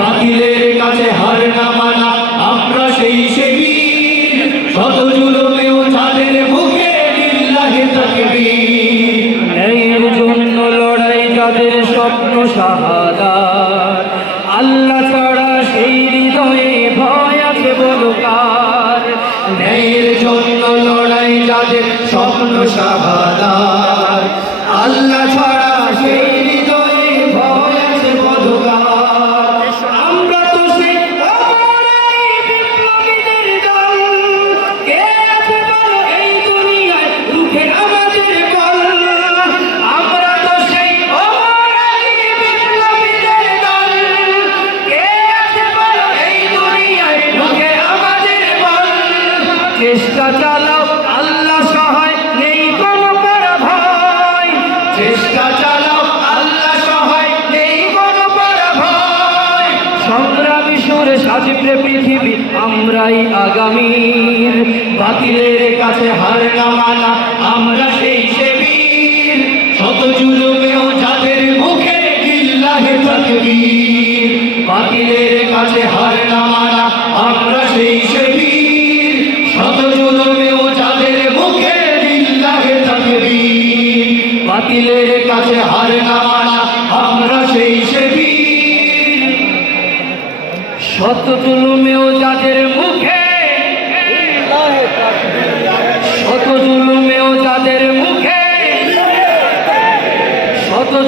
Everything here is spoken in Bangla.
বাতিলের কাছে হার না মানা আমরা সেই সব শত জুলুমেও শাহাদাত। আল্লাহ ছাড়া সেই হৃদয়ে ভয় আছে বলকার। ন্যায়ের জন্য লড়াই যাদের স্বপ্ন শাহাদাত। আল্লাহ আমরাই আগামীর। বাতিলের কাছে হার না মানা, আমরা সেই সেবীর শত জুলুমেও যাদের মুখে দিল্লাহে তাকবীর। বাতিলের কাছে বাতিলের কাছে হার না মানা আমরা সেই সেবীর শত জুলুমেও যাদের মুখে